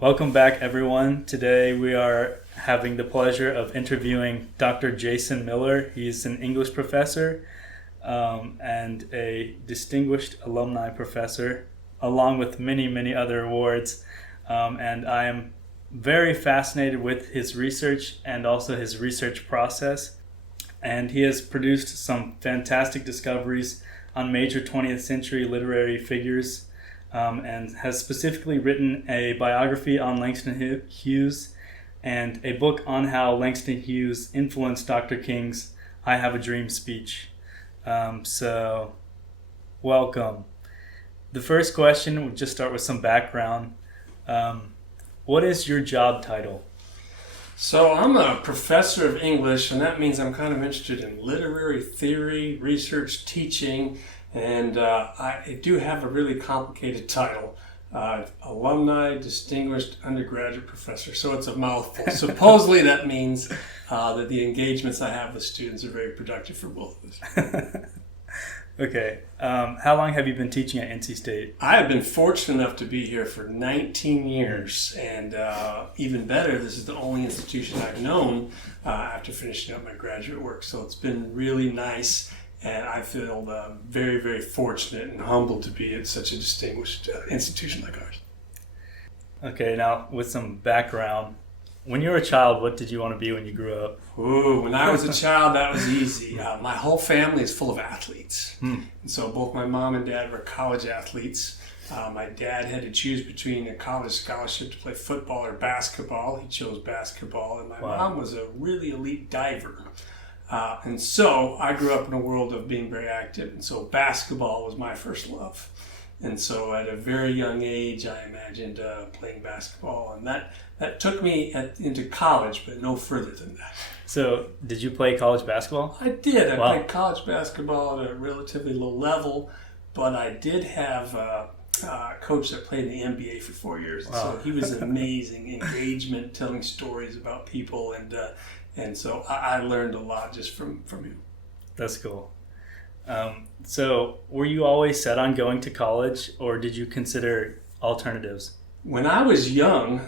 Welcome back, everyone. Today we are having the pleasure of interviewing Dr. Jason Miller. He's an English professor and a distinguished alumni professor, along with many, many other awards. And I am very fascinated with his research and also his research process. And he has produced some fantastic discoveries on major 20th century literary figures, and has specifically written a biography on Langston Hughes and a book on how Langston Hughes influenced Dr. King's I Have a Dream speech. So, welcome. The first question, we'll just start with some background. What is your job title? So I'm a professor of English, and that means I'm kind of interested in literary theory, research, teaching, and I do have a really complicated title, Alumni Distinguished Undergraduate Professor, so it's a mouthful. Supposedly that means that the engagements I have with students are very productive for both of us. Okay. How long have you been teaching at NC State? I have been fortunate enough to be here for 19 years, and even better, this is the only institution I've known after finishing up my graduate work. So it's been really nice, and I feel very, very fortunate and humbled to be at such a distinguished institution like ours. Okay, now with some background. When you were a child, what did you want to be when you grew up? Ooh, when I was a child, that was easy. My whole family is full of athletes. And so both my mom and dad were college athletes. My dad had to choose between a college scholarship to play football or basketball. He chose basketball. And my mom was a really elite diver. And so I grew up in a world of being very active. And so basketball was my first love. And so at a very young age, I imagined playing basketball. And that took me into college, but no further than that. So, did you play college basketball? I did. I played college basketball at a relatively low level, but I did have a coach that played in the NBA for 4 years. Wow. So he was amazing, engagement, telling stories about people, and so I learned a lot just from him. That's cool. So, were you always set on going to college, or did you consider alternatives? When I was young,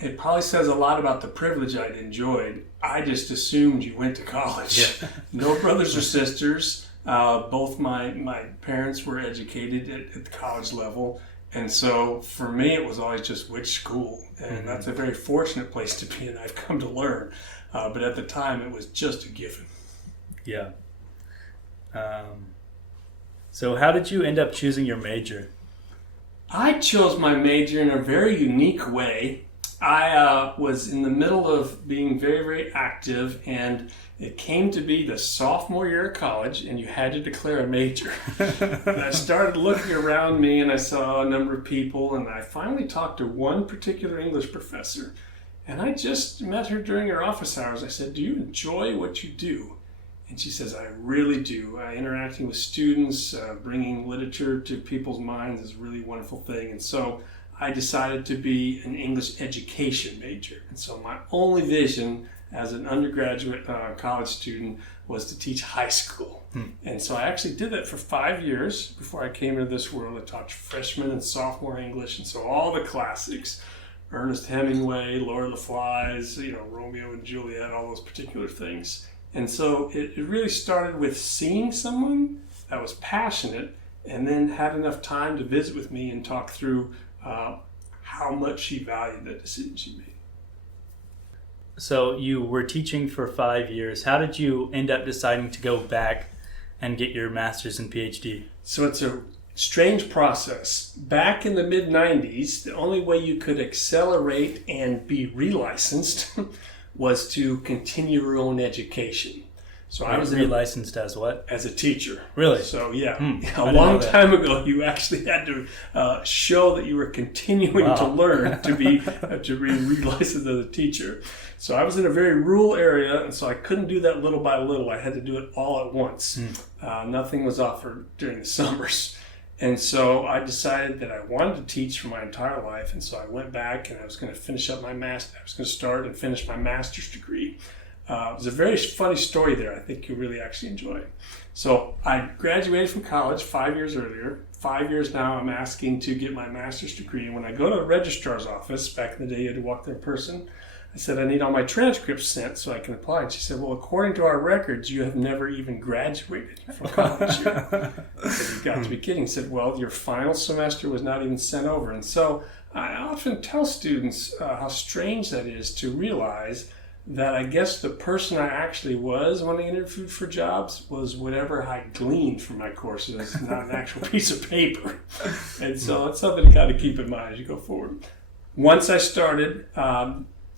it probably says a lot about the privilege I'd enjoyed. I just assumed you went to college. Yeah. No brothers or sisters. Both my parents were educated at the college level. And so for me, it was always just which school. And that's a very fortunate place to be, and I've come to learn. But at the time, it was just a given. Yeah. So how did you end up choosing your major? I chose my major in a very unique way. I was in the middle of being very, very active, and it came to be the sophomore year of college, and you had to declare a major. And I started looking around me, and I saw a number of people, and I finally talked to one particular English professor, and I just met her during her office hours. I said, "Do you enjoy what you do?" And she says, "I really do. Interacting with students, bringing literature to people's minds is a really wonderful thing." And so I decided to be an English education major. And so my only vision as an undergraduate college student was to teach high school. And so I actually did that for 5 years before I came into this world. I taught freshman and sophomore English, and so all the classics, Ernest Hemingway, Lord of the Flies, Romeo and Juliet, all those particular things. And so it really started with seeing someone that was passionate and then had enough time to visit with me and talk through how much she valued the decision she made. So you were teaching for 5 years. How did you end up deciding to go back and get your master's and PhD? So it's a strange process. Back in the mid-90s, the only way you could accelerate and be relicensed was to continue your own education. So I was relicensed as what? As a teacher. Really? So yeah, a long time ago, you actually had to show that you were continuing to learn to be relicensed as a teacher. So I was in a very rural area, and so I couldn't do that little by little. I had to do it all at once. Nothing was offered during the summers. And so I decided that I wanted to teach for my entire life, and so I went back and I was going to finish up my master. I was going to start and finish my master's degree. It was a very funny story there. I think you'll really actually enjoy it. So I graduated from college 5 years earlier, 5 years now, I'm asking to get my master's degree. And when I go to the registrar's office, back in the day, you had to walk there in person. I said, I need all my transcripts sent so I can apply. And she said, well, according to our records, you have never even graduated from college yet. I said, you've got to be kidding. She said, well, your final semester was not even sent over. And so I often tell students how strange that is to realize that I guess the person I actually was when I interviewed for jobs was whatever I gleaned from my courses, not an actual piece of paper. And so that's something to kind of keep in mind as you go forward. Once I started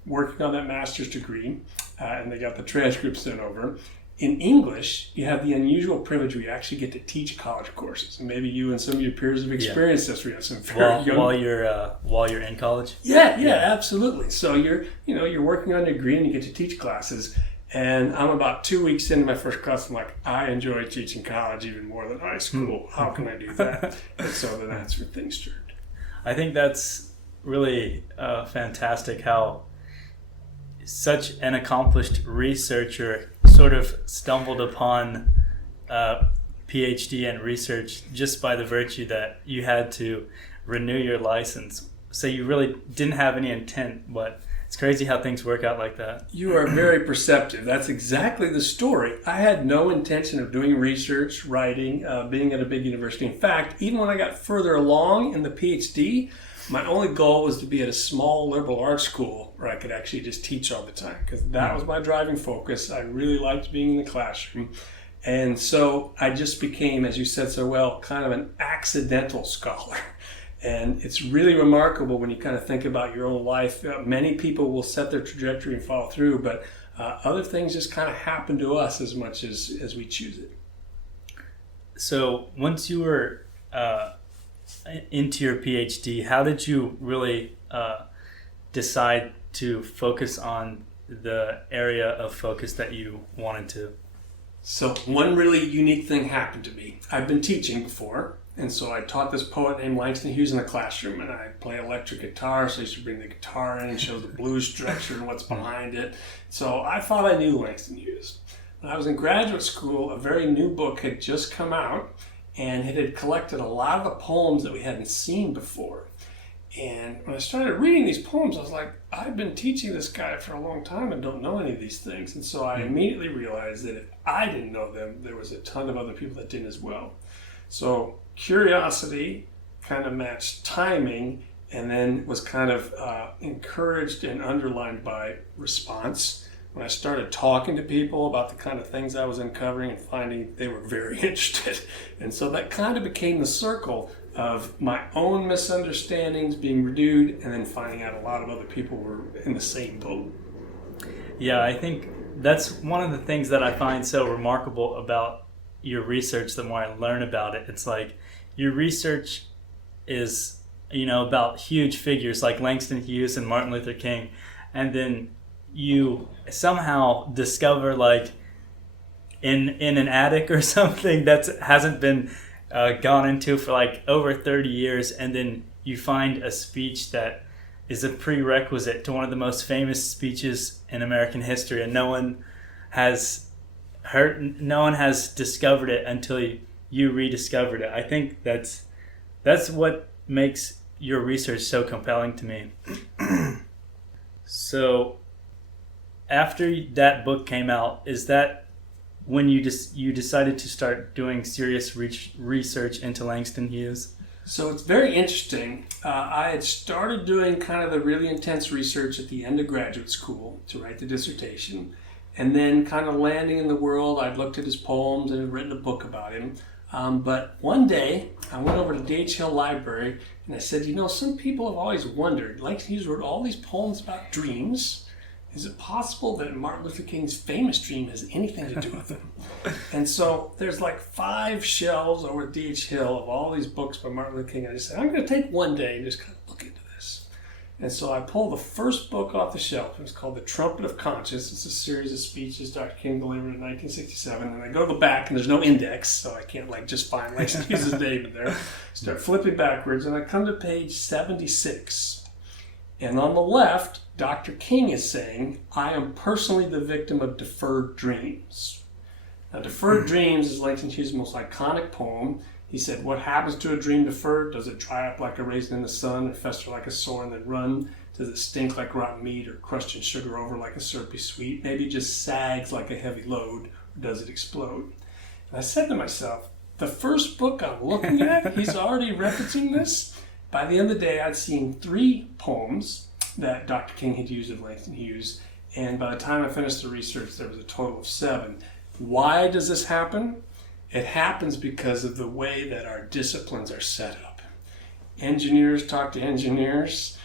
working on that master's degree, and they got the transcripts sent over, in English, you have the unusual privilege where you actually get to teach college courses. And maybe you and some of your peers have experienced this. We have some very young... While you're in college? Yeah, absolutely. So you're working on your degree and you get to teach classes. And I'm about 2 weeks into my first class. I'm like, I enjoy teaching college even more than high school. How can I do that? And so then that's where things turned. I think that's really fantastic how such an accomplished researcher sort of stumbled upon PhD and research just by the virtue that you had to renew your license. So you really didn't have any intent, but it's crazy how things work out like that. You are very perceptive. That's exactly the story. I had no intention of doing research, writing, being at a big university. In fact, even when I got further along in the PhD, my only goal was to be at a small liberal arts school where I could actually just teach all the time, because that was my driving focus. I really liked being in the classroom. And so I just became, as you said so well, kind of an accidental scholar. And it's really remarkable when you kind of think about your own life. Many people will set their trajectory and follow through, but other things just kind of happen to us as much as we choose it. So once you were into your PhD, how did you really decide to focus on the area of focus that you wanted to? So one really unique thing happened to me. I've been teaching before, and so I taught this poet named Langston Hughes in the classroom, and I play electric guitar, so I used to bring the guitar in and show the blues structure and what's behind it. So I thought I knew Langston Hughes. When I was in graduate school, a very new book had just come out, and it had collected a lot of the poems that we hadn't seen before. And when I started reading these poems, I was like, I've been teaching this guy for a long time and don't know any of these things. And so I immediately realized that if I didn't know them, there was a ton of other people that didn't as well. So curiosity kind of matched timing, and then was kind of encouraged and underlined by response. When I started talking to people about the kind of things I was uncovering and finding they were very interested. And so that kind of became the circle of my own misunderstandings being renewed, and then finding out a lot of other people were in the same boat. Yeah, I think that's one of the things that I find so remarkable about your research. The more I learn about it, it's like your research is, about huge figures like Langston Hughes and Martin Luther King, and then you somehow discover, like, in an attic or something that hasn't been gone into for like over 30 years, and then you find a speech that is a prerequisite to one of the most famous speeches in American history, and no one has discovered it until you rediscovered it. I think that's what makes your research so compelling to me. So after that book came out, is that when you decided to start doing serious research into Langston Hughes? So it's very interesting. I had started doing kind of the really intense research at the end of graduate school to write the dissertation, and then kind of landing in the world, I'd looked at his poems and had written a book about him. But one day, I went over to D.H. Hill Library and I said, some people have always wondered, Langston Hughes wrote all these poems about dreams. Is it possible that Martin Luther King's famous dream has anything to do with them? And so there's like 5 shelves over at D.H. Hill of all these books by Martin Luther King. I just said, I'm going to take one day and just kind of look into this. And so I pulled the first book off the shelf. It was called The Trumpet of Conscience. It's a series of speeches Dr. King delivered in 1967. And I go to the back, and there's no index, so I can't just find Langston Hughes' name in there. Start flipping backwards, and I come to page 76. And on the left, Dr. King is saying, I am personally the victim of deferred dreams. Now, Deferred Dreams is Langston Hughes' most iconic poem. He said, what happens to a dream deferred? Does it dry up like a raisin in the sun, or fester like a sore and then run? Does it stink like rotten meat, or crushed in sugar over like a syrupy sweet? Maybe it just sags like a heavy load, or does it explode? And I said to myself, the first book I'm looking at, he's already referencing this. By the end of the day, I'd seen 3 poems that Dr. King had used of Langston Hughes, and by the time I finished the research, there was a total of 7. Why does this happen? It happens because of the way that our disciplines are set up. Engineers talk to engineers.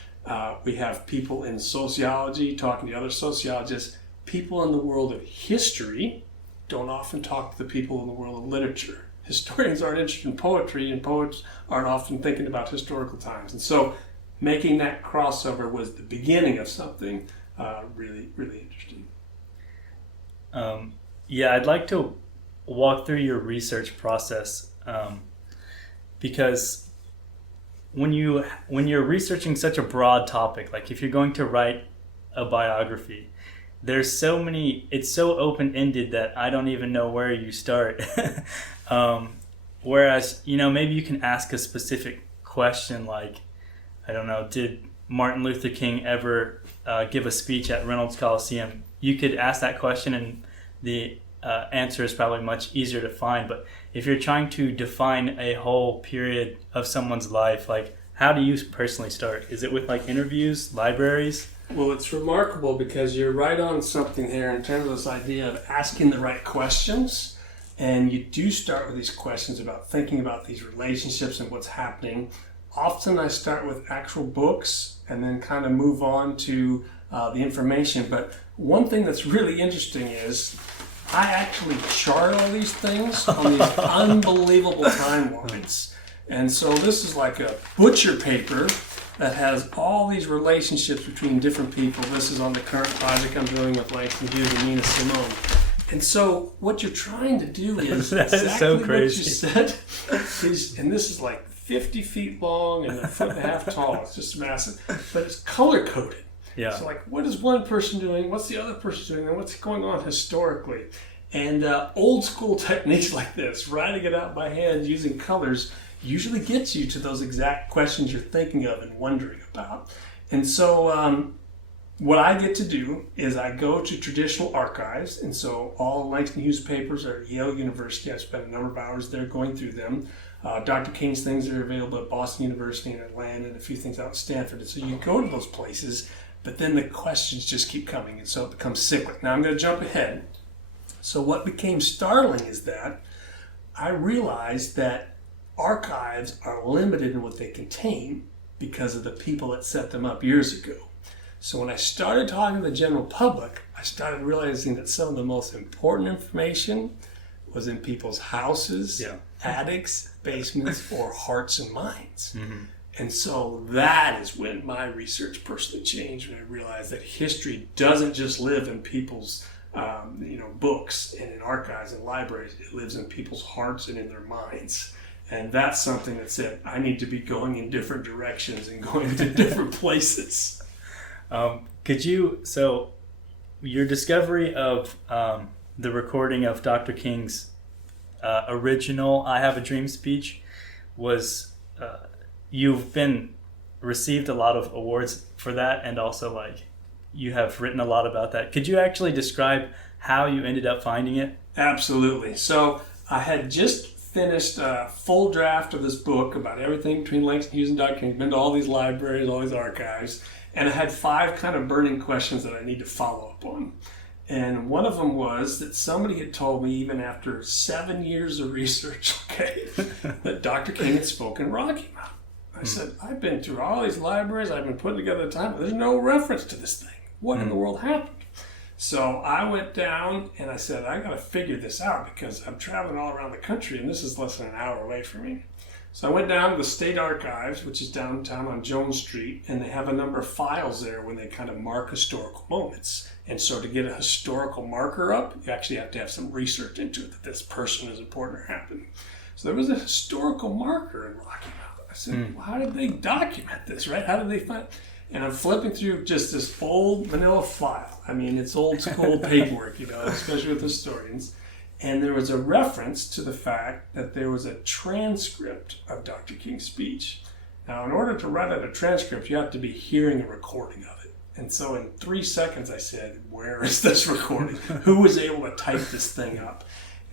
We have people in sociology talking to other sociologists. People in the world of history don't often talk to the people in the world of literature. Historians aren't interested in poetry, and poets aren't often thinking about historical times. And so making that crossover was the beginning of something really, really interesting. Yeah, I'd like to walk through your research process because when you're researching such a broad topic, like if you're going to write a biography, there's so many, it's so open-ended that I don't even know where you start. Whereas, maybe you can ask a specific question like, I don't know, did Martin Luther King ever give a speech at Reynolds Coliseum? You could ask that question and the answer is probably much easier to find. But if you're trying to define a whole period of someone's life, like how do you personally start? Is it with like interviews, libraries? Well, it's remarkable because you're right on something here in terms of this idea of asking the right questions. And you do start with these questions about thinking about these relationships and what's happening. Often I start with actual books and then kind of move on to the information. But one thing that's really interesting is I actually chart all these things on these unbelievable timelines. And so this is like a butcher paper that has all these relationships between different people. This is on the current project I'm doing with Langston Hughes and Nina Simone. And so what you're trying to do is exactly so crazy. What you said. And this is like 50 feet long and a foot and a half tall. It's just massive. But it's color-coded. Yeah. So like, what is one person doing? What's the other person doing? And what's going on historically? And old school techniques like this, writing it out by hand using colors, usually gets you to those exact questions you're thinking of and wondering about. And so what I get to do is I go to traditional archives. And so all Langston Hughes papers are at Yale University. I spent a number of hours there going through them. Dr. King's things are available at Boston University and Atlanta and a few things out at Stanford. And so you go to those places, but then the questions just keep coming. And so it becomes cyclic. Now I'm going to jump ahead. So what became startling is that I realized that archives are limited in what they contain because of the people that set them up years ago. So when I started talking to the general public, I started realizing that some of the most important information was in people's houses, attics, basements, or hearts and minds. Mm-hmm. And so that is when my research personally changed, when I realized that history doesn't just live in people's books and in archives and libraries. It lives in people's hearts and in their minds. And that's something that said, I need to be going in different directions and going to different places. So your discovery of the recording of Dr. King's original I Have a Dream speech was, you've received a lot of awards for that, and also you have written a lot about that. Could you actually describe how you ended up finding it? Absolutely. So I had just finished a full draft of this book about everything between Langston Hughes and Dr. King. Been to all these libraries, all these archives, and I had 5 kind of burning questions that I need to follow up on. And one of them was that somebody had told me, even after 7 years of research, that Dr. King had spoken Rocky Mountain. I said, I've been through all these libraries, I've been putting together the time, there's no reference to this thing. What in the world happened? So I went down and I said, I got to figure this out because I'm traveling all around the country and this is less than an hour away from me. So I went down to the State Archives, which is downtown on Jones Street, and they have a number of files there when they kind of mark historical moments. And so to get a historical marker up, you actually have to have some research into it, that this person is important or happened. So there was a historical marker in Rocky Mountain. I said, well, how did they document this, right? How did they find... And I'm flipping through just this old manila file. I mean, it's old school paperwork, especially with historians. And there was a reference to the fact that there was a transcript of Dr. King's speech. Now, in order to write out a transcript, you have to be hearing a recording of it. And so in 3 seconds, I said, where is this recording? Who was able to type this thing up?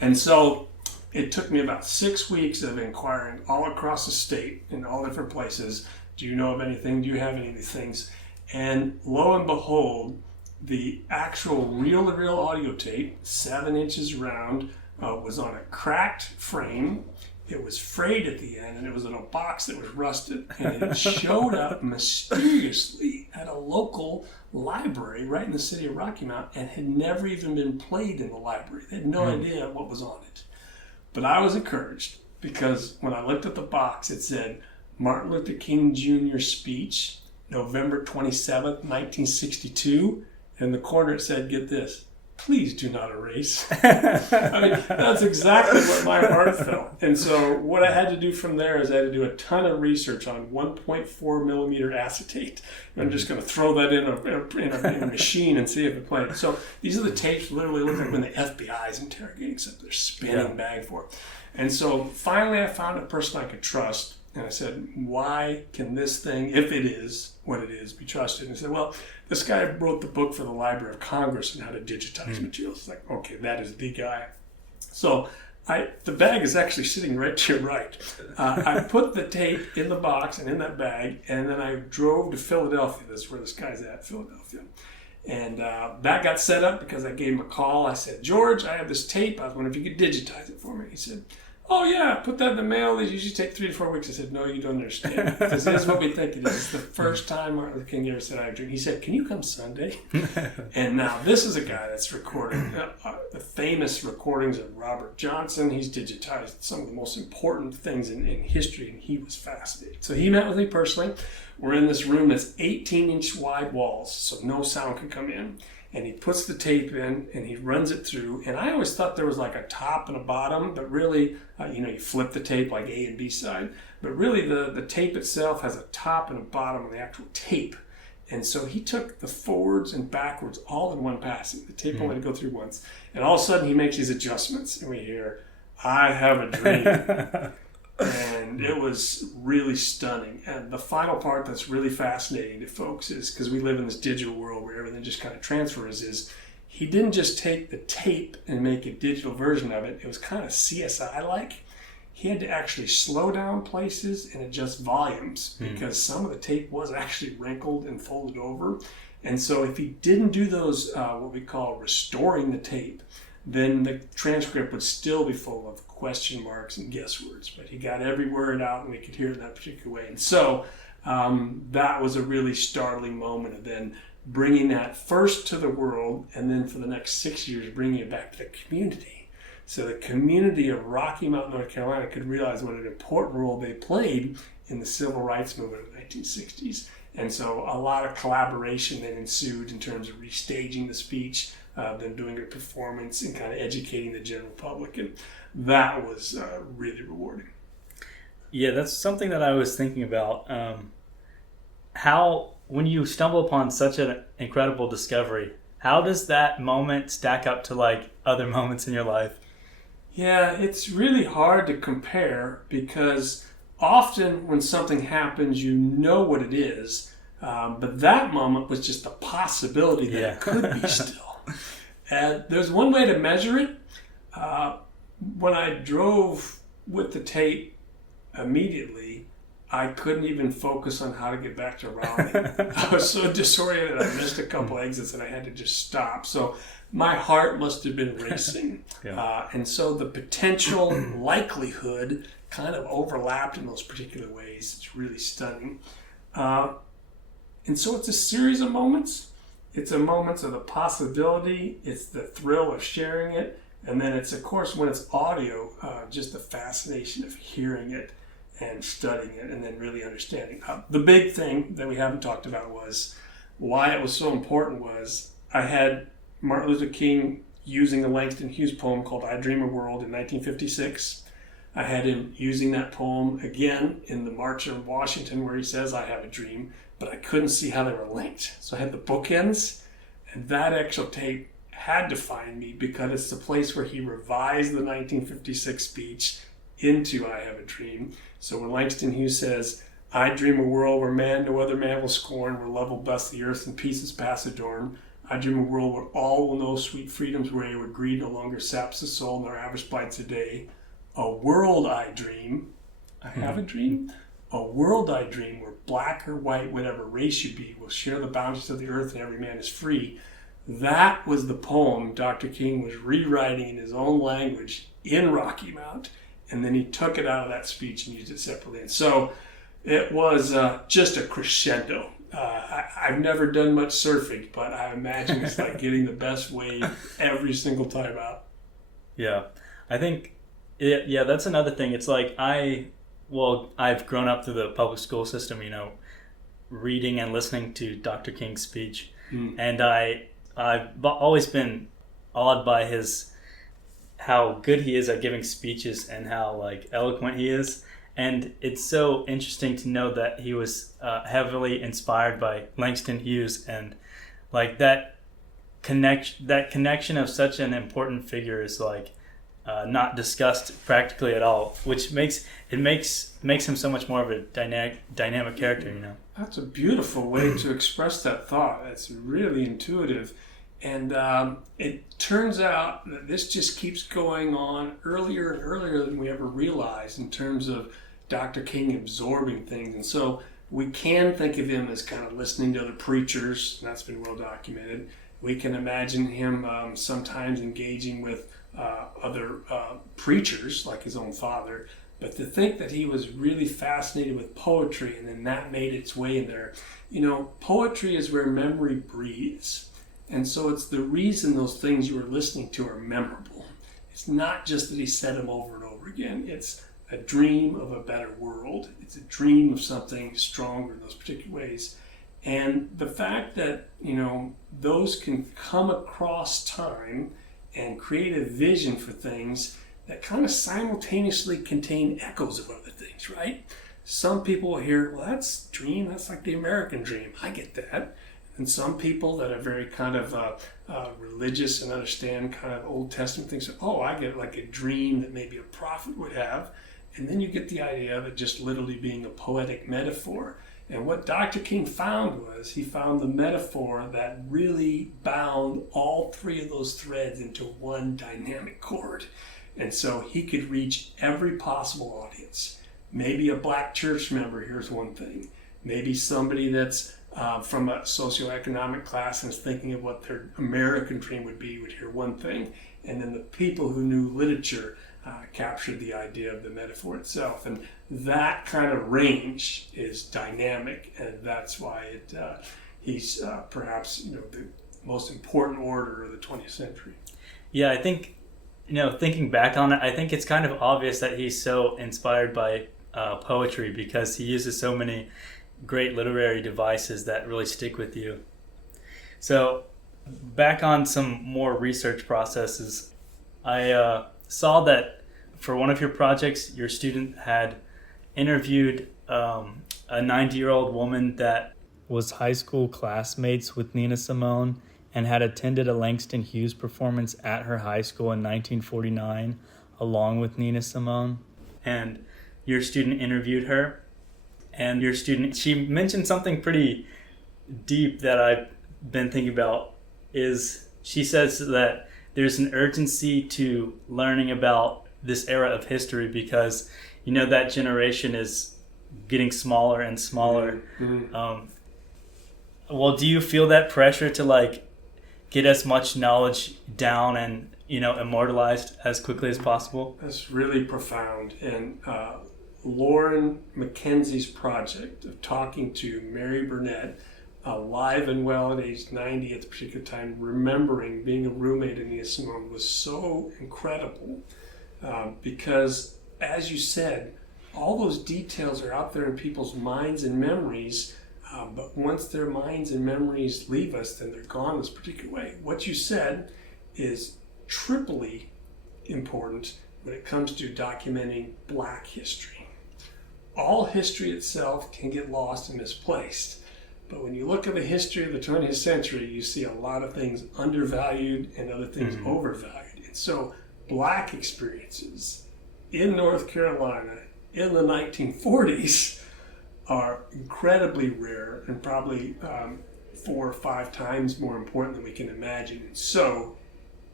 And so it took me about 6 weeks of inquiring all across the state in all different places. Do you know of anything? Do you have any of these things? And lo and behold, the actual reel-to-reel audio tape, 7 inches round, was on a cracked frame. It was frayed at the end, and it was in a box that was rusted. And it showed up mysteriously at a local library right in the city of Rocky Mount and had never even been played in the library. They had no idea what was on it. But I was encouraged because when I looked at the box, it said, Martin Luther King Jr. speech, November 27th, 1962. And in the corner it said, get this, please do not erase. I mean, that's exactly what my heart felt. And so what I had to do from there is I had to do a ton of research on 1.4 millimeter acetate. I'm just going to throw that in a machine and see if it played. So these are the tapes literally look like when the FBI is interrogating something. They're spinning bag for it. And so finally I found a person I could trust. And I said, why can this thing, if it is what it is, be trusted? And he said, well, this guy wrote the book for the Library of Congress on how to digitize materials. It's like, okay, that is the guy. So the bag is actually sitting right to your right. I put the tape in the box and in that bag, and then I drove to Philadelphia. That's where this guy's at, Philadelphia. And that got set up because I gave him a call. I said, George, I have this tape. I was wondering if you could digitize it for me. He said, oh yeah, put that in the mail. They usually take 3 to 4 weeks. I said, no, you don't understand. This is what we think it is. It's the first time Martin Luther King ever said I have a dream. He said, can you come Sunday? And now this is a guy that's recording the famous recordings of Robert Johnson. He's digitized some of the most important things in history, and he was fascinated. So he met with me personally. We're in this room that's 18-inch wide walls, so no sound can come in. And he puts the tape in and he runs it through. And I always thought there was like a top and a bottom, but really, you flip the tape like A and B side. But really the tape itself has a top and a bottom of the actual tape. And so he took the forwards and backwards all in one passing. The tape only had to go through once. And all of a sudden he makes these adjustments and we hear, I have a dream. And it was really stunning. And the final part that's really fascinating to folks is, because we live in this digital world where everything just kind of transfers, is he didn't just take the tape and make a digital version of it. It was kind of CSI-like. He had to actually slow down places and adjust volumes because some of the tape was actually wrinkled and folded over. And so if he didn't do those, what we call restoring the tape, then the transcript would still be full of question marks and guesswords. But he got every word out and we could hear it in that particular way. And so that was a really startling moment of then bringing that first to the world and then for the next 6 years bringing it back to the community. So the community of Rocky Mount, North Carolina could realize what an important role they played in the civil rights movement of the 1960s. And so a lot of collaboration then ensued in terms of restaging the speech, then doing a performance and kind of educating the general public. And that was really rewarding. Yeah, that's something that I was thinking about. How, when you stumble upon such an incredible discovery, how does that moment stack up to like other moments in your life? Yeah, it's really hard to compare because often when something happens, you know what it is. But that moment was just a possibility that it could be still. And there's one way to measure it. When I drove with the tape immediately, I couldn't even focus on how to get back to Raleigh. I was so disoriented, I missed a couple exits and I had to just stop. So my heart must have been racing. And so the potential likelihood kind of overlapped in those particular ways. It's really stunning. And so it's a series of moments. It's a moments of the possibility. It's the thrill of sharing it. And then it's, of course, when it's audio, just the fascination of hearing it and studying it and then really understanding. The big thing that we haven't talked about was why it was so important was I had Martin Luther King using a Langston Hughes poem called I Dream a World in 1956. I had him using that poem again in the March of Washington where he says, I have a dream, but I couldn't see how they were linked. So I had the bookends, and that actual tape had to find me because it's the place where he revised the 1956 speech into I Have a Dream. So when Langston Hughes says, I dream a world where man no other man will scorn, where love will bless the earth and peace is past adorn. I dream a world where all will know sweet freedom's way, where greed no longer saps the soul nor avarice bites a day. A world I dream, I have a dream. A world I dream where black or white, whatever race you be, will share the bounties of the earth and every man is free. That was the poem Dr. King was rewriting in his own language in Rocky Mount, and then he took it out of that speech and used it separately. And so it was just a crescendo. I've never done much surfing, but I imagine it's like getting the best wave every single time out. Yeah, I think, yeah, that's another thing. It's like I've grown up through the public school system, reading and listening to Dr. King's speech, and I've always been awed by how good he is at giving speeches and how eloquent he is. And it's so interesting to know that he was heavily inspired by Langston Hughes, and that connection of such an important figure is not discussed practically at all, which makes him so much more of a dynamic character. That's a beautiful way to express that thought. That's really intuitive. And it turns out that this just keeps going on earlier and earlier than we ever realized in terms of Dr. King absorbing things. And so we can think of him as kind of listening to other preachers, and that's been well documented. We can imagine him sometimes engaging with other preachers, like his own father. But to think that he was really fascinated with poetry, and then that made its way in there. Poetry is where memory breathes. And so it's the reason those things you were listening to are memorable. It's not just that he said them over and over again. It's a dream of a better world. It's a dream of something stronger in those particular ways. And the fact that, those can come across time and create a vision for things that kind of simultaneously contain echoes of other things, right? Some people will hear, well, that's dream. That's like the American dream. I get that. And some people that are very kind of religious and understand kind of Old Testament things, I get like a dream that maybe a prophet would have. And then you get the idea of it just literally being a poetic metaphor. And what Dr. King found was he found the metaphor that really bound all three of those threads into one dynamic chord. And so he could reach every possible audience. Maybe a black church member hears one thing. Maybe somebody that's from a socioeconomic class and is thinking of what their American dream would be would hear one thing. And then the people who knew literature captured the idea of the metaphor itself. And that kind of range is dynamic, and that's why he's perhaps the most important orator of the 20th century. Yeah, I think, thinking back on it, I think it's kind of obvious that he's so inspired by poetry because he uses so many great literary devices that really stick with you. So back on some more research processes, I saw that for one of your projects, your student had interviewed a 90-year-old woman that was high school classmates with Nina Simone and had attended a Langston Hughes performance at her high school in 1949 along with Nina Simone. And your student interviewed her. And she mentioned something pretty deep that I've been thinking about. She says that there's an urgency to learning about this era of history because, that generation is getting smaller and smaller. Mm-hmm. Well, do you feel that pressure to get as much knowledge down and, immortalized as quickly as possible? That's really profound. And Lauren Mackenzie's project of talking to Mary Burnett, alive and well at age 90 at the particular time, remembering being a roommate in Nina Simone was so incredible because, as you said, all those details are out there in people's minds and memories, but once their minds and memories leave us, then they're gone this particular way. What you said is triply important when it comes to documenting Black history. All history itself can get lost and misplaced, But when you look at the history of the 20th century, you see a lot of things undervalued and other things overvalued. And so Black experiences in North Carolina in the 1940s are incredibly rare and probably 4 or 5 times more important than we can imagine. And so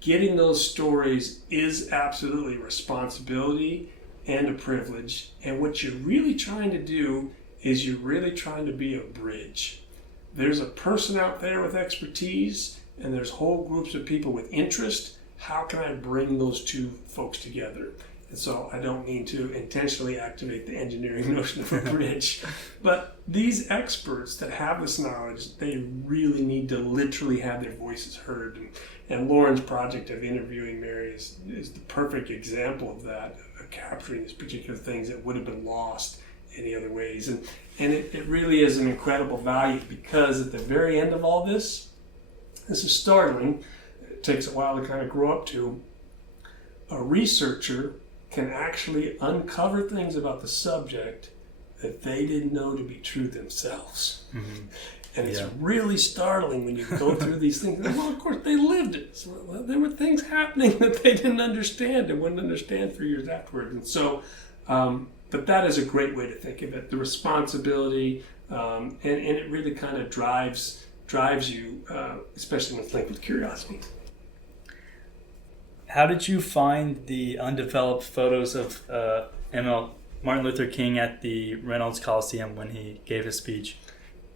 getting those stories is absolutely a responsibility and a privilege. And what you're really trying to do is you're really trying to be a bridge. There's a person out there with expertise, and there's whole groups of people with interest. How can I bring those two folks together? And so I don't mean to intentionally activate the engineering notion of a bridge, but these experts that have this knowledge, they really need to literally have their voices heard. And Lauren's project of interviewing Mary is the perfect example of that, of capturing these particular things that would have been lost any other ways. And it really is an incredible value, because at the very end of all this is startling. It takes a while to kind of grow up to. A researcher can actually uncover things about the subject that they didn't know to be true themselves. And it's really startling when you go through these things. Well, of course, they lived it. So, well, there were things happening that they didn't understand and wouldn't understand for years afterwards. And so, but that is a great way to think of it, the responsibility, and it really kind of drives you, especially when it's linked with curiosity. How did you find the undeveloped photos of Martin Luther King at the Reynolds Coliseum when he gave his speech?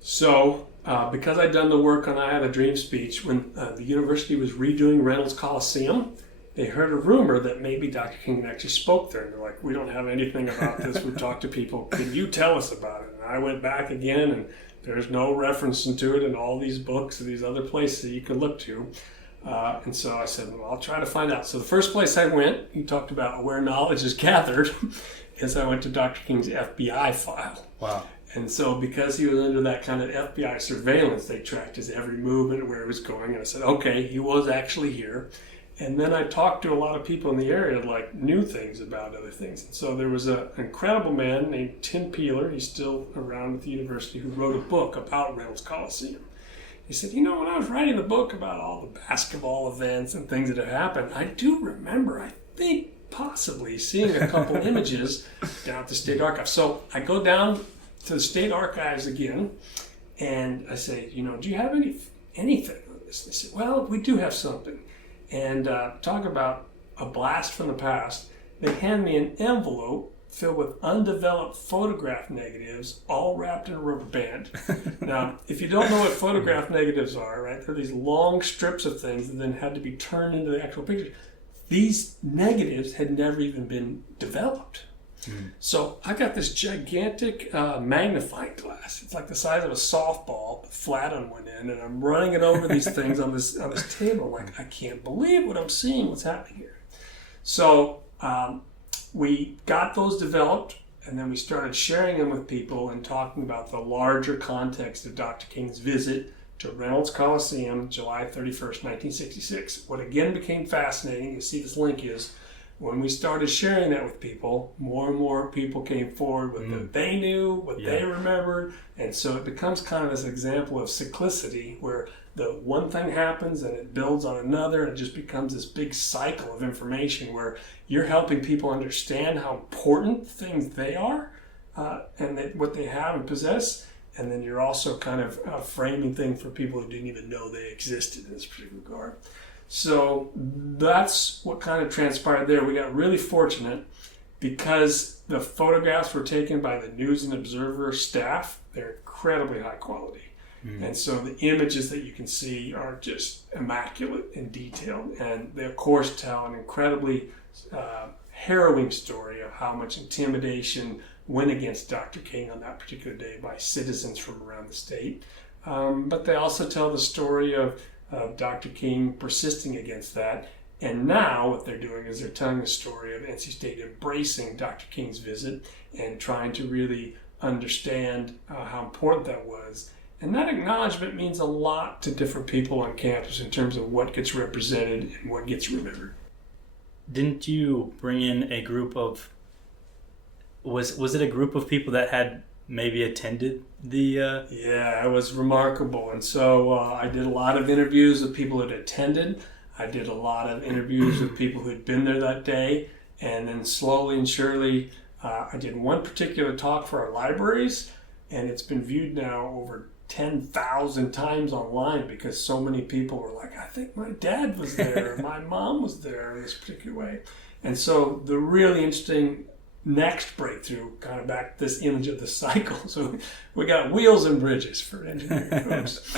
So, because I'd done the work on I Have a Dream speech, when the university was redoing Reynolds Coliseum, they heard a rumor that maybe Dr. King actually spoke there. And they're like, we don't have anything about this. We've talked to people. Can you tell us about it? And I went back again, and there's no reference to it in all these books and these other places that you could look to. And so I said, well, I'll try to find out. So the first place I went, you talked about where knowledge is gathered, is I went to Dr. King's FBI file. Wow. And so because he was under that kind of FBI surveillance, they tracked his every movement and where he was going. And I said, okay, he was actually here. And then I talked to a lot of people in the area that like knew things about other things. And so there was an incredible man named Tim Peeler, he's still around at the university, who wrote a book about Reynolds Coliseum. He said, when I was writing the book about all the basketball events and things that have happened, I do remember, I think, possibly seeing a couple images down at the State Archives. So I go down to the State Archives again, and I say, do you have anything on this? They said, well, we do have something. And talk about a blast from the past. They hand me an envelope filled with undeveloped photograph negatives, all wrapped in a rubber band. Now, if you don't know what photograph negatives are, right, they're these long strips of things that then had to be turned into the actual picture. These negatives had never even been developed. So I got this gigantic magnifying glass. It's like the size of a softball, flat on one end, and I'm running it over these things on this table. Like, I can't believe what I'm seeing, what's happening here. So we got those developed, and then we started sharing them with people and talking about the larger context of Dr. King's visit to Reynolds Coliseum, July 31st, 1966. What again became fascinating, you see this link is, when we started sharing that with people, more and more people came forward with what they knew, what they remembered. And so it becomes kind of this example of cyclicity, where the one thing happens and it builds on another, and it just becomes this big cycle of information where you're helping people understand how important things they are and what they have and possess. And then you're also kind of framing things for people who didn't even know they existed in this particular regard. So that's what kind of transpired there. We got really fortunate because the photographs were taken by the News and Observer staff. They're incredibly high quality. And so the images that you can see are just immaculate and detailed. And they, of course, tell an incredibly harrowing story of how much intimidation went against Dr. King on that particular day by citizens from around the state. But they also tell the story of Dr. King persisting against that. And now what they're doing is they're telling the story of NC State embracing Dr. King's visit and trying to really understand how important that was. And that acknowledgement means a lot to different people on campus in terms of what gets represented and what gets remembered. Didn't you bring in a group of, was it a group of people that had maybe attended Yeah, it was remarkable. And so I did a lot of interviews with people that attended. I did a lot of interviews with people who had been there that day. And then slowly and surely, I did one particular talk for our libraries, and it's been viewed now over 10,000 times online because so many people were like, I think my dad was there, my mom was there in this particular way. And so the really interesting next breakthrough, kind of back to this image of the cycle. So we got wheels and bridges for engineering folks.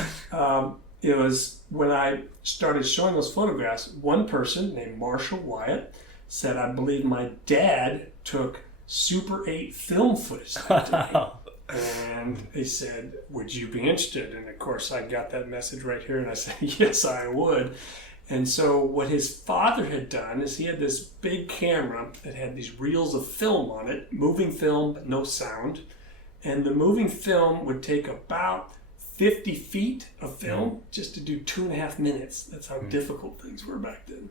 It was when I started showing those photographs, one person named Marshall Wyatt said, I believe my dad took Super 8 film footage that day. And they said, would you be interested? And of course I got that message right here and I said, yes, I would. And so what his father had done is he had this big camera that had these reels of film on it, moving film, but no sound. And the moving film would take about 50 feet of film just to do 2.5 minutes. That's how difficult things were back then.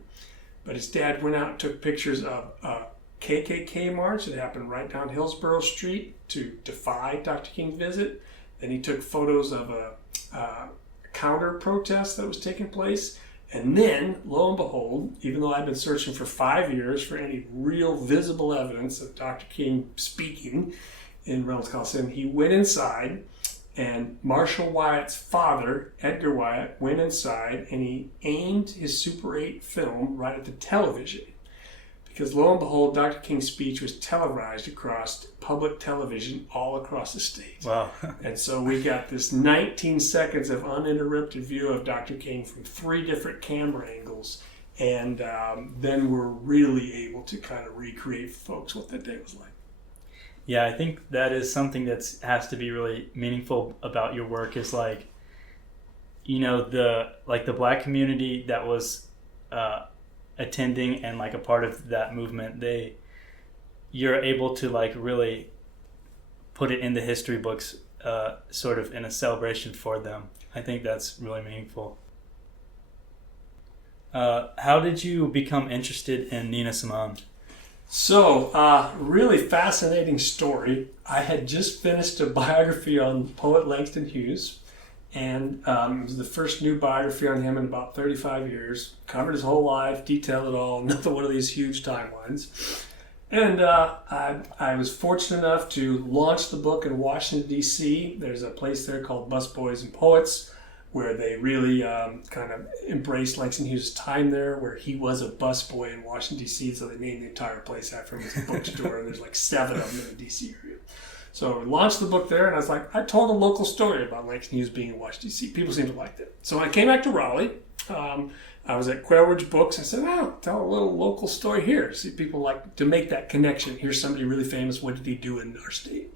But his dad went out and took pictures of a KKK march that happened right down Hillsborough Street to defy Dr. King's visit. Then he took photos of a counter protest that was taking place. And then, lo and behold, even though I've been searching for 5 years for any real visible evidence of Dr. King speaking in Reynolds Coliseum, he went inside, and Marshall Wyatt's father, Edgar Wyatt, went inside and he aimed his Super 8 film right at the television. Because lo and behold, Dr. King's speech was televised across public television all across the state. Wow. And so we got this 19 seconds of uninterrupted view of Dr. King from 3 different camera angles. And then we're really able to kind of recreate for folks what that day was like. Yeah, I think that is something that has to be really meaningful about your work is like, you know, the Black community that was attending and like a part of that movement, you're able to like really put it in the history books, sort of in a celebration for them. I think that's really meaningful. How did you become interested in Nina Simone? So, really fascinating story. I had just finished a biography on poet Langston Hughes, and it was the first new biography on him in about 35 years. Covered his whole life, detailed it all, another one of these huge timelines. And I was fortunate enough to launch the book in Washington, D.C. There's a place there called Busboys and Poets, where they really kind of embraced Langston Hughes' time there, where he was a busboy in Washington, D.C., so they named the entire place after him. It's a bookstore, and there's like 7 of them in the D.C. area. So I launched the book there, and I was like, I told a local story about Langston Hughes being in Washington, D.C. People seemed to like it. So when I came back to Raleigh, I was at Quailridge Books. I said, oh, tell a little local story here. See, people like to make that connection. Here's somebody really famous. What did he do in our state?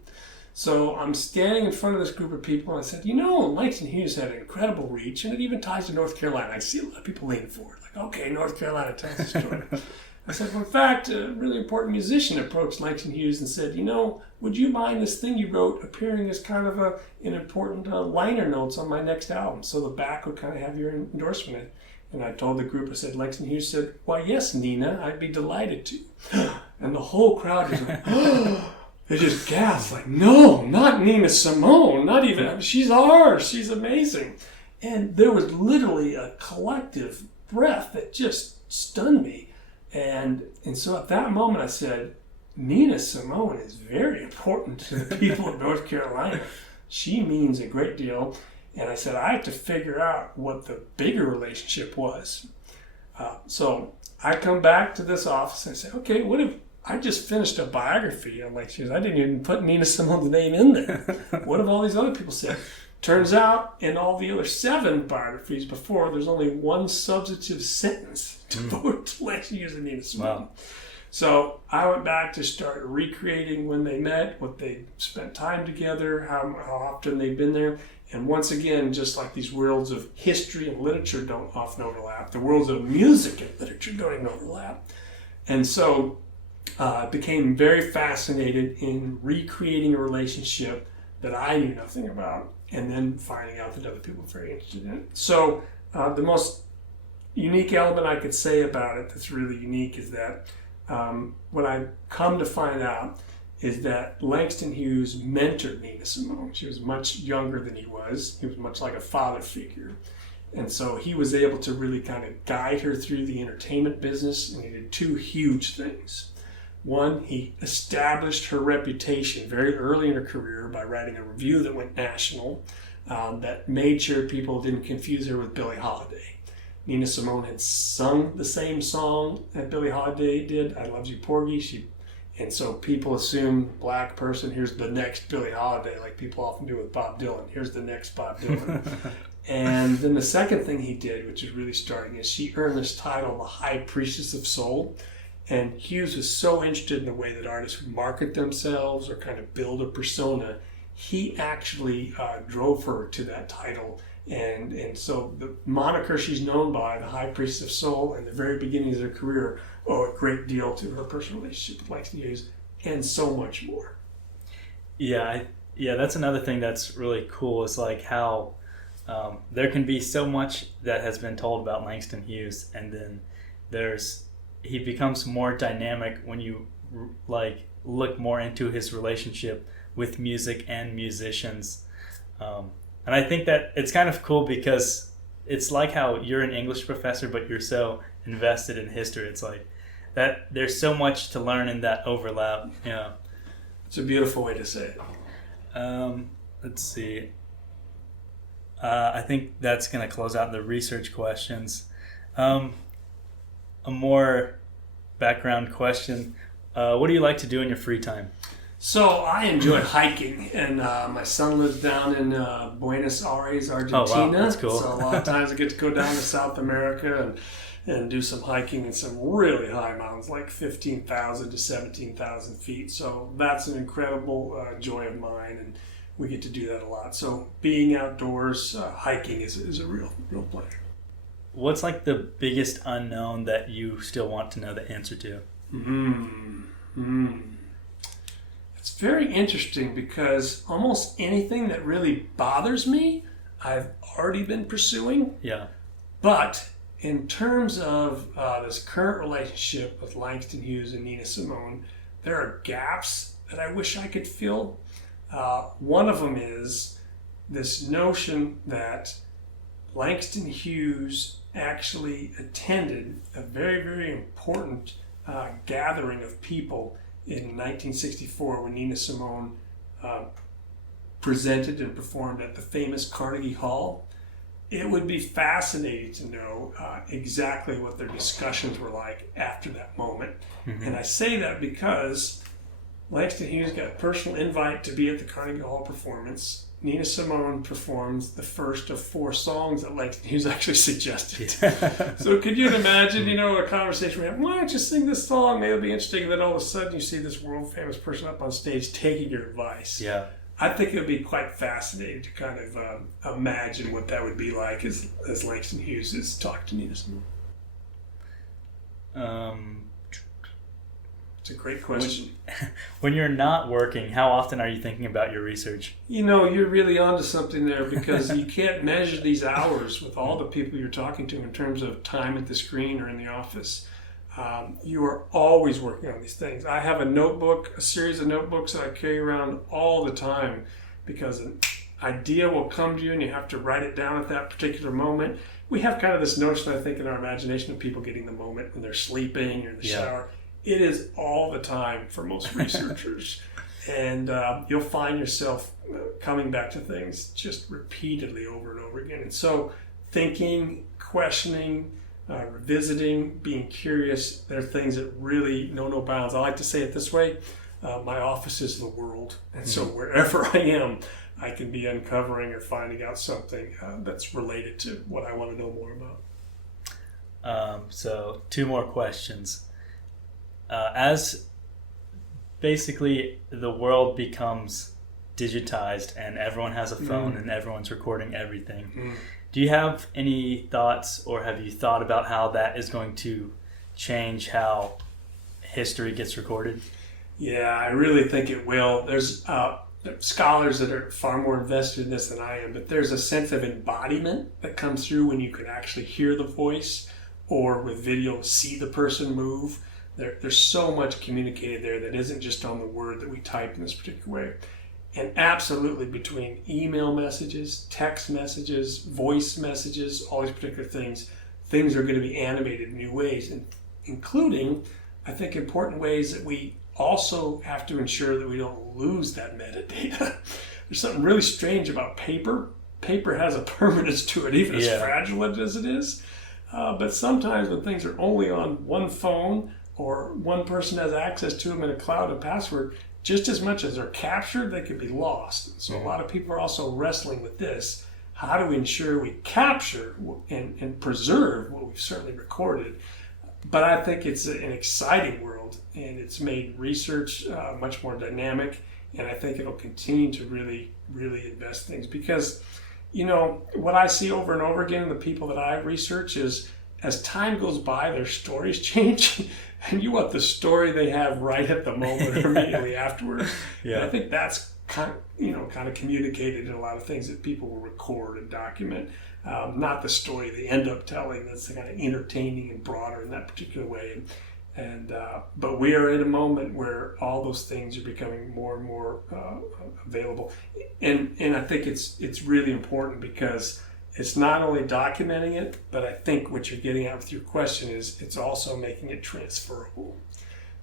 So I'm standing in front of this group of people, and I said, you know, Langston Hughes had an incredible reach, and it even ties to North Carolina. I see a lot of people leaning forward, like, okay, North Carolina tells the story. I said, well, in fact, a really important musician approached Langston Hughes and said, you know, would you mind this thing you wrote appearing as kind of an important liner notes on my next album? So the back would kind of have your endorsement in it. And I told the group, I said, Langston Hughes said, why, yes, Nina, I'd be delighted to. And the whole crowd was like, oh. They just gasped, like, no, not Nina Simone, not even, she's ours, she's amazing. And there was literally a collective breath that just stunned me. And so at that moment I said, Nina Simone is very important to the people of North Carolina. She means a great deal. And I said, I have to figure out what the bigger relationship was. So I come back to this office and I say, okay, what if I just finished a biography on Langston Hughes. I didn't even put Nina Simone's name in there. What have all these other people said? Turns out, in all the other 7 biographies before, there's only one substantive sentence devoted to Langston Hughes and Nina Simone. Wow. So I went back to start recreating when they met, what they spent time together, how often they've been there. And once again, just like these worlds of history and literature don't often overlap, the worlds of music and literature don't even overlap. And so became very fascinated in recreating a relationship that I knew nothing about, and then finding out that other people were very interested in it. So the most unique element I could say about it that's really unique is that what I come to find out is that Langston Hughes mentored Nina Simone. She was much younger than he was. He was much like a father figure. And so he was able to really kind of guide her through the entertainment business, and he did two huge things. One, he established her reputation very early in her career by writing a review that went national, that made sure people didn't confuse her with Billie Holiday. Nina Simone had sung the same song that Billie Holiday did, I Love You Porgy. And so people assume black person, here's the next Billie Holiday, like people often do with Bob Dylan. Here's the next Bob Dylan. And then the second thing he did, which is really starting, is she earned this title, the High Priestess of Soul. And Hughes was so interested in the way that artists would market themselves or kind of build a persona. He actually drove her to that title. And so the moniker she's known by, the High Priestess of Soul, in the very beginning of her career, owe a great deal to her personal relationship with Langston Hughes, and so much more. Yeah, that's another thing that's really cool. Is like how there can be so much that has been told about Langston Hughes, and then he becomes more dynamic when you like look more into his relationship with music and musicians. And I think that it's kind of cool because it's like how you're an English professor, but you're so invested in history. It's like that there's so much to learn in that overlap. Yeah. It's a beautiful way to say it. Let's see. I think that's going to close out the research questions. A more background question. What do you like to do in your free time? So I enjoy hiking, and my son lives down in Buenos Aires, Argentina. Oh, wow. That's cool. So a lot of times I get to go down to South America and do some hiking in some really high mountains, like 15,000 to 17,000 feet. So that's an incredible joy of mine, and we get to do that a lot. So being outdoors, hiking is a real pleasure. What's like the biggest unknown that you still want to know the answer to? It's very interesting because almost anything that really bothers me, I've already been pursuing. Yeah. But in terms of this current relationship with Langston Hughes and Nina Simone, there are gaps that I wish I could fill. One of them is this notion that Langston Hughes actually attended a very, very important gathering of people in 1964 when Nina Simone presented and performed at the famous Carnegie Hall. It would be fascinating to know exactly what their discussions were like after that moment. Mm-hmm. And I say that because Langston Hughes got a personal invite to be at the Carnegie Hall performance. Nina Simone performs the first of 4 songs that Langston Hughes actually suggested. So could you imagine, a conversation we have, why don't you sing this song? Maybe it'll be interesting. And then all of a sudden you see this world famous person up on stage taking your advice. Yeah. I think it would be quite fascinating to kind of imagine what that would be like as Langston Hughes is talking to Nina Simone. It's a great question. When you're not working, how often are you thinking about your research? You're really onto something there because you can't measure these hours with all the people you're talking to in terms of time at the screen or in the office. You are always working on these things. I have a series of notebooks that I carry around all the time because an idea will come to you and you have to write it down at that particular moment. We have kind of this notion, I think, in our imagination of people getting the moment when they're sleeping or in the shower. It is all the time for most researchers. And you'll find yourself coming back to things just repeatedly over and over again. And so thinking, questioning, revisiting, being curious, they're things that really know no bounds. I like to say it this way, my office is the world. And so wherever I am, I can be uncovering or finding out something that's related to what I want to know more about. So 2 more questions. As basically the world becomes digitized and everyone has a phone and everyone's recording everything, do you have any thoughts or have you thought about how that is going to change how history gets recorded? Yeah, I really think it will. There's scholars that are far more invested in this than I am, but there's a sense of embodiment that comes through when you can actually hear the voice or with video see the person move. There's so much communicated there that isn't just on the word that we type in this particular way. And absolutely between email messages, text messages, voice messages, all these particular things are going to be animated in new ways, and including, I think, important ways that we also have to ensure that we don't lose that metadata. There's something really strange about paper. Paper has a permanence to it, even as fragile as it is. But sometimes when things are only on one phone or one person has access to them in a cloud and password, just as much as they're captured, they can be lost. So a lot of people are also wrestling with this. How do we ensure we capture and preserve what we've certainly recorded? But I think it's an exciting world, and it's made research much more dynamic, and I think it'll continue to really, really invest things. Because, what I see over and over again in the people that I research is, as time goes by, their stories change, and you want the story they have right at the moment or immediately afterwards. Yeah. And I think that's kind of communicated in a lot of things that people will record and document. Not the story they end up telling that's kind of entertaining and broader in that particular way. But we are in a moment where all those things are becoming more and more available. And I think it's really important, because it's not only documenting it, but I think what you're getting at with your question is it's also making it transferable.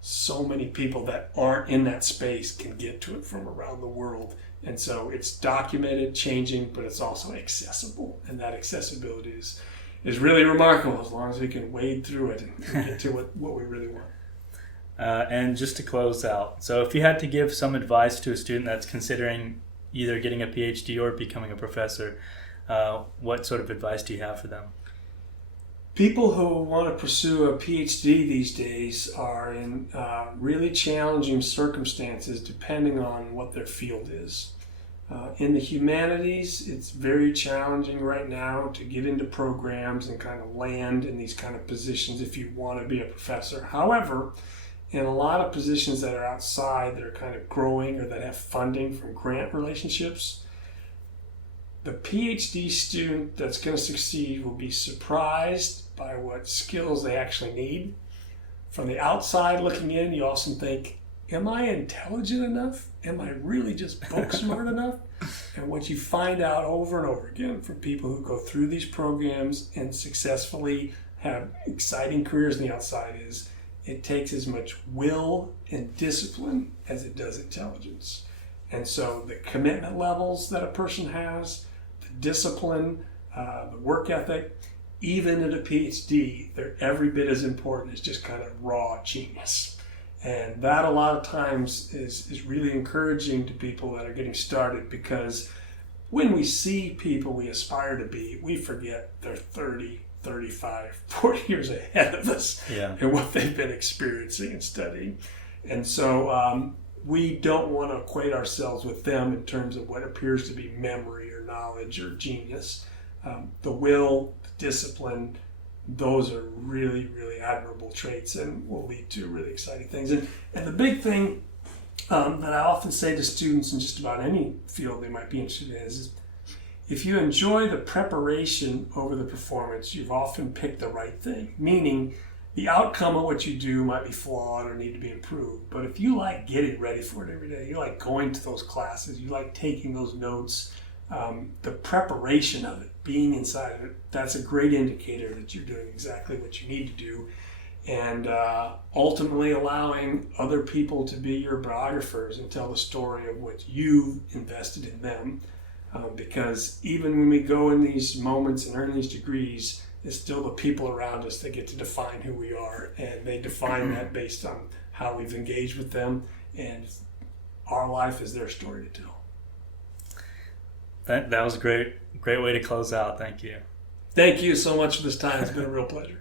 So many people that aren't in that space can get to it from around the world. And so it's documented, changing, but it's also accessible. And that accessibility is really remarkable, as long as we can wade through it and get to what we really want. And just to close out, so if you had to give some advice to a student that's considering either getting a PhD or becoming a professor, what sort of advice do you have for them? People who want to pursue a PhD these days are in really challenging circumstances depending on what their field is. In the humanities, it's very challenging right now to get into programs and kind of land in these kind of positions if you want to be a professor. However, in a lot of positions that are outside, that are kind of growing or that have funding from grant relationships, the PhD student that's going to succeed will be surprised by what skills they actually need. From the outside looking in, you often think, am I intelligent enough? Am I really just book smart enough? And what you find out over and over again from people who go through these programs and successfully have exciting careers on the outside is it takes as much will and discipline as it does intelligence. And so the commitment levels that a person has, the discipline, the work ethic, even at a PhD, they're every bit as important as just kind of raw genius. And that a lot of times is really encouraging to people that are getting started, because when we see people we aspire to be, we forget they're 30, 35, 40 years ahead of us and what they've been experiencing and studying. And so we don't want to equate ourselves with them in terms of what appears to be memory or knowledge or genius. The will, the discipline, those are really, really admirable traits and will lead to really exciting things. And the big thing that I often say to students in just about any field they might be interested in is if you enjoy the preparation over the performance, you've often picked the right thing. Meaning, the outcome of what you do might be flawed or need to be improved. But if you like getting ready for it every day, you like going to those classes, you like taking those notes, the preparation of it, being inside of it, that's a great indicator that you're doing exactly what you need to do. And ultimately allowing other people to be your biographers and tell the story of what you've invested in them. Because even when we go in these moments and earn these degrees, it's still the people around us that get to define who we are, and they define that based on how we've engaged with them, and our life is their story to tell. That was a great way to close out. Thank you. Thank you so much for this time. It's been a real pleasure.